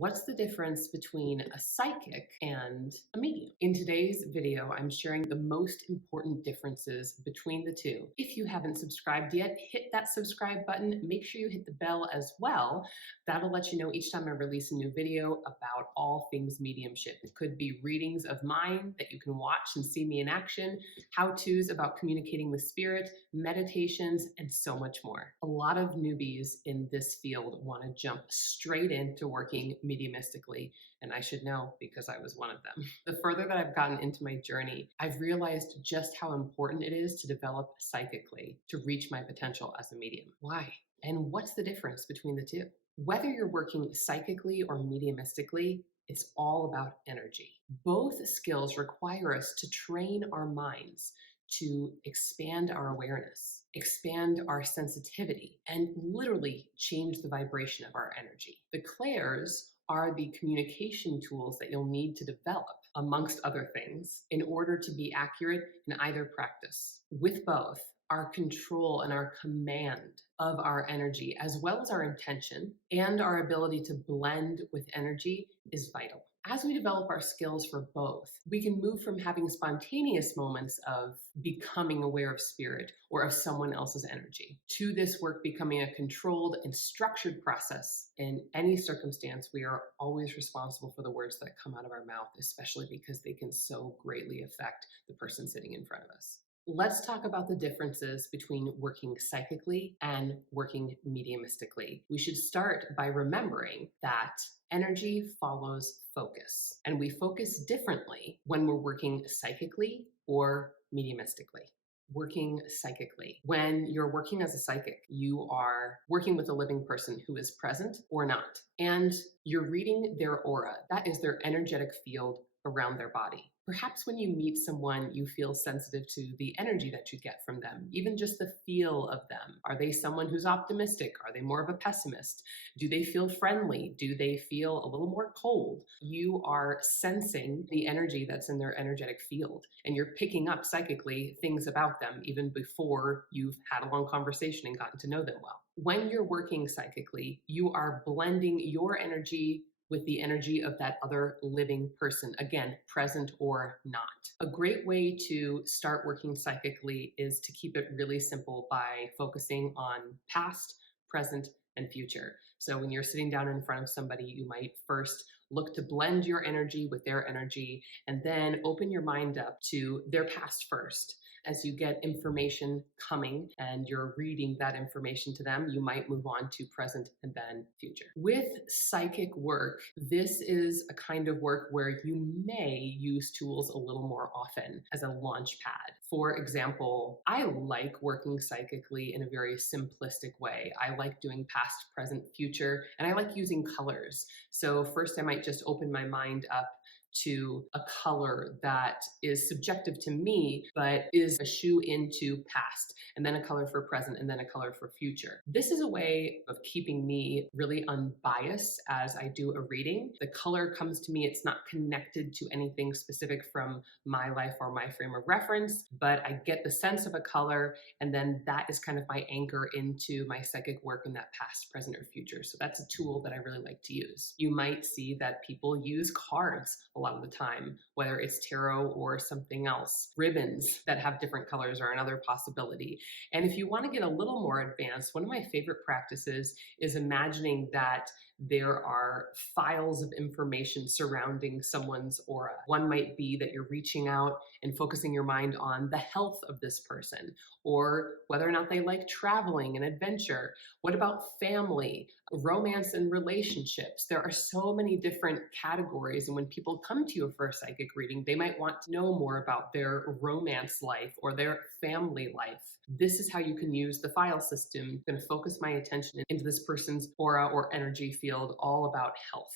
What's the difference between a psychic and a medium? In today's video, I'm sharing the most important differences between the two. If you haven't subscribed yet, hit that subscribe button. Make sure you hit the bell as well. That'll let you know each time I release a new video about all things mediumship. It could be readings of mine that you can watch and see me in action, how-tos about communicating with spirit, meditations, and so much more. A lot of newbies in this field want to jump straight into working mediumistically, and I should know because I was one of them. The further that I've gotten into my journey, I've realized just how important it is to develop psychically to reach my potential as a medium. Why? And what's the difference between the two? Whether you're working psychically or mediumistically, it's all about energy. Both skills require us to train our minds to expand our awareness, expand our sensitivity, and literally change the vibration of our energy. The clairs are the communication tools that you'll need to develop, amongst other things, in order to be accurate in either practice. With both, our control and our command of our energy, as well as our intention and our ability to blend with energy, is vital. As we develop our skills for both, we can move from having spontaneous moments of becoming aware of spirit or of someone else's energy to this work becoming a controlled and structured process. In any circumstance, we are always responsible for the words that come out of our mouth, especially because they can so greatly affect the person sitting in front of us. Let's talk about the differences between working psychically and working mediumistically. We should start by remembering that energy follows focus, and we focus differently when we're working psychically or mediumistically. Working psychically. When you're working as a psychic, you are working with a living person who is present or not, and you're reading their aura. That is their energetic field around their body. Perhaps when you meet someone, you feel sensitive to the energy that you get from them, even just the feel of them. Are they someone who's optimistic? Are they more of a pessimist? Do they feel friendly? Do they feel a little more cold? You are sensing the energy that's in their energetic field, and you're picking up psychically things about them even before you've had a long conversation and gotten to know them well. When you're working psychically, you are blending your energy with the energy of that other living person, again, present or not. A great way to start working psychically is to keep it really simple by focusing on past, present, and future. So when you're sitting down in front of somebody, you might first look to blend your energy with their energy, and then open your mind up to their past first. As you get information coming and you're reading that information to them, you might move on to present and then future. With psychic work, this is a kind of work where you may use tools a little more often as a launch pad. For example, I like working psychically in a very simplistic way. I like doing past, present, future, and I like using colors. So first I might just open my mind up to a color that is subjective to me, but is a shoe into past, and then a color for present, and then a color for future. This is a way of keeping me really unbiased as I do a reading. The color comes to me, it's not connected to anything specific from my life or my frame of reference, but I get the sense of a color, and then that is kind of my anchor into my psychic work in that past, present, or future. So that's a tool that I really like to use. You might see that people use cards a lot of the time, whether it's tarot or something else. Ribbons that have different colors are another possibility. And if you want to get a little more advanced, one of my favorite practices is imagining that there are files of information surrounding someone's aura. One might be that you're reaching out and focusing your mind on the health of this person, or whether or not they like traveling and adventure. What about family, romance, and relationships? There are so many different categories, and when people come to you for a psychic reading, they might want to know more about their romance life or their family life. This is how you can use the file system. I'm going to focus my attention into this person's aura or energy field, all about health.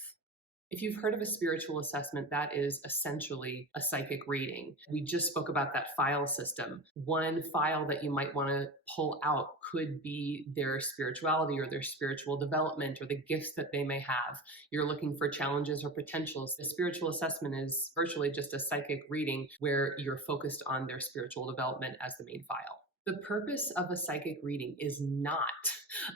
If you've heard of a spiritual assessment, that is essentially a psychic reading. We just spoke about that file system. One file that you might want to pull out could be their spirituality or their spiritual development or the gifts that they may have. You're looking for challenges or potentials. The spiritual assessment is virtually just a psychic reading where you're focused on their spiritual development as the main file. The purpose of a psychic reading is not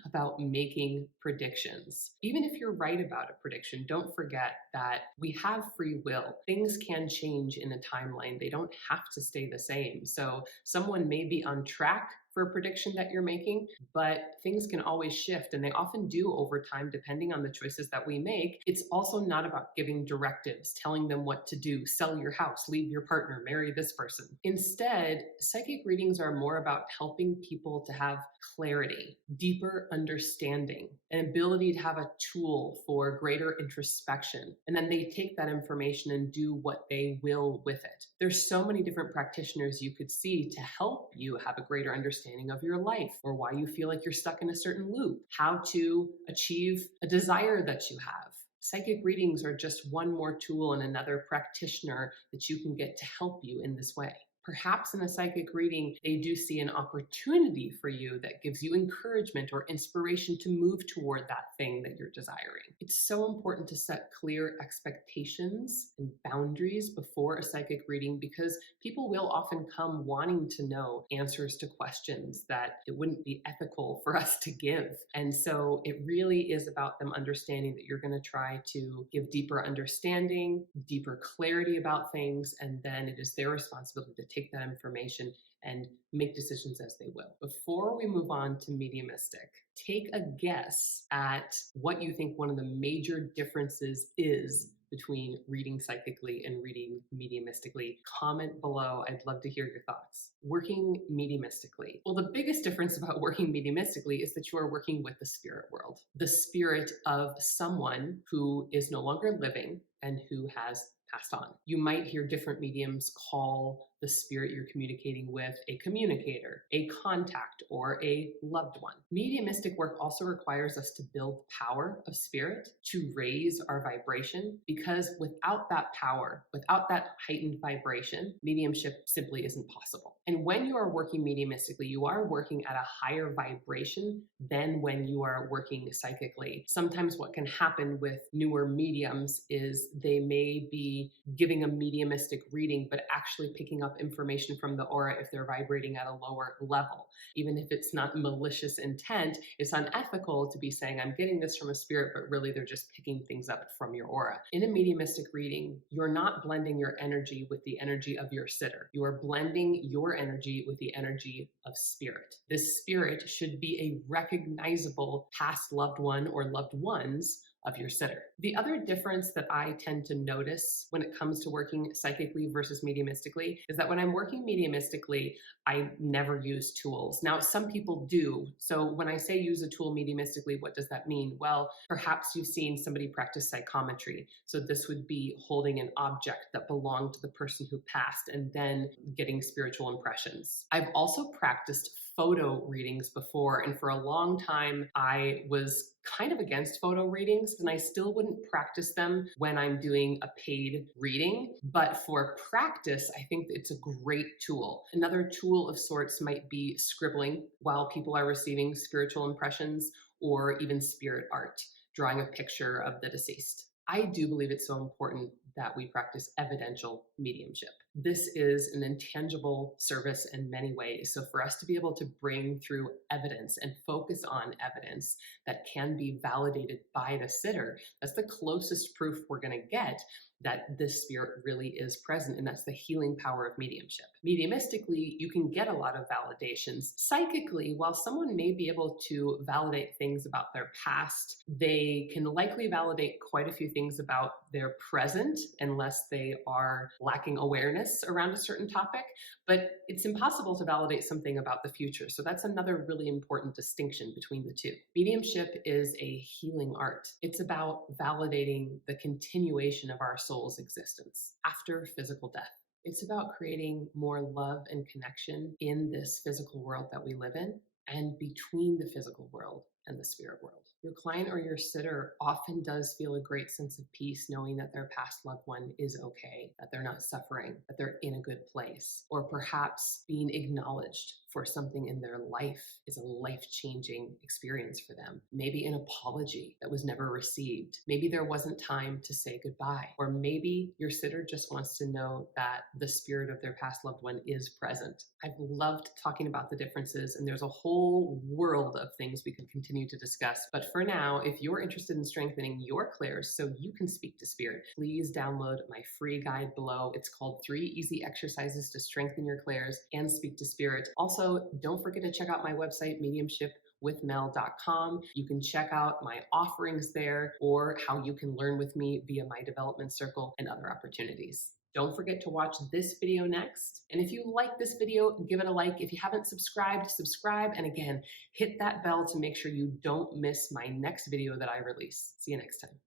about making predictions. Even if you're right about a prediction, don't forget that we have free will. Things can change in a timeline, they don't have to stay the same. So, someone may be on track for a prediction that you're making, but things can always shift, and they often do over time depending on the choices that we make. It's also not about giving directives, telling them what to do, sell your house, leave your partner, marry this person. Instead, psychic readings are more about helping people to have clarity, deeper understanding, an ability to have a tool for greater introspection, and then they take that information and do what they will with it. There's so many different practitioners you could see to help you have a greater understanding of your life, or why you feel like you're stuck in a certain loop, how to achieve a desire that you have. Psychic readings are just one more tool and another practitioner that you can get to help you in this way. Perhaps in a psychic reading, they do see an opportunity for you that gives you encouragement or inspiration to move toward that thing that you're desiring. It's so important to set clear expectations and boundaries before a psychic reading, because people will often come wanting to know answers to questions that it wouldn't be ethical for us to give. And so it really is about them understanding that you're going to try to give deeper understanding, deeper clarity about things, and then it is their responsibility to take that information and make decisions as they will. Before we move on to mediumistic, take a guess at what you think one of the major differences is between reading psychically and reading mediumistically. Comment below. I'd love to hear your thoughts. Working mediumistically. Well, the biggest difference about working mediumistically is that you are working with the spirit world, the spirit of someone who is no longer living and who has passed on. You might hear different mediums call the spirit you're communicating with a communicator, a contact, or a loved one. Mediumistic work also requires us to build power of spirit, to raise our vibration, because without that power, without that heightened vibration, mediumship simply isn't possible. And when you are working mediumistically, you are working at a higher vibration than when you are working psychically. Sometimes what can happen with newer mediums is they may be giving a mediumistic reading, but actually picking up information from the aura if they're vibrating at a lower level. Even if it's not malicious intent, it's unethical to be saying, I'm getting this from a spirit, but really they're just picking things up from your aura. In a mediumistic reading, you're not blending your energy with the energy of your sitter. You are blending your energy with the energy of spirit. This spirit should be a recognizable past loved one or loved ones of your sitter. The other difference that I tend to notice when it comes to working psychically versus mediumistically is that when I'm working mediumistically, I never use tools. Now, some people do. So when I say use a tool mediumistically, what does that mean? Well, perhaps you've seen somebody practice psychometry. So this would be holding an object that belonged to the person who passed and then getting spiritual impressions. I've also practiced photo readings before, and for a long time I was kind of against photo readings, and I still wouldn't practice them when I'm doing a paid reading. But for practice, I think it's a great tool. Another tool of sorts might be scribbling while people are receiving spiritual impressions, or even spirit art, drawing a picture of the deceased. I do believe it's so important that we practice evidential mediumship. This is an intangible service in many ways. So for us to be able to bring through evidence and focus on evidence that can be validated by the sitter, that's the closest proof we're going to get that this spirit really is present, and that's the healing power of mediumship. Mediumistically, you can get a lot of validations. Psychically, while someone may be able to validate things about their past, they can likely validate quite a few things about their present unless they are lacking awareness around a certain topic, but it's impossible to validate something about the future. So that's another really important distinction between the two. Mediumship is a healing art. It's about validating the continuation of our soul's existence after physical death. It's about creating more love and connection in this physical world that we live in, and between the physical world and the spirit world. Your client or your sitter often does feel a great sense of peace knowing that their past loved one is okay, that they're not suffering, that they're in a good place, or perhaps being acknowledged for something in their life is a life-changing experience for them. Maybe an apology that was never received. Maybe there wasn't time to say goodbye. Or maybe your sitter just wants to know that the spirit of their past loved one is present. I've loved talking about the differences, and there's a whole world of things we could continue to discuss. But for now, if you're interested in strengthening your clairs so you can speak to spirit, please download my free guide below. It's called 3 Easy Exercises to Strengthen Your Clairs and Speak to Spirit. Also, don't forget to check out my website, mediumshipwithmel.com. You can check out my offerings there, or how you can learn with me via my development circle and other opportunities. Don't forget to watch this video next. And if you like this video, give it a like. If you haven't subscribed, subscribe. And again, hit that bell to make sure you don't miss my next video that I release. See you next time.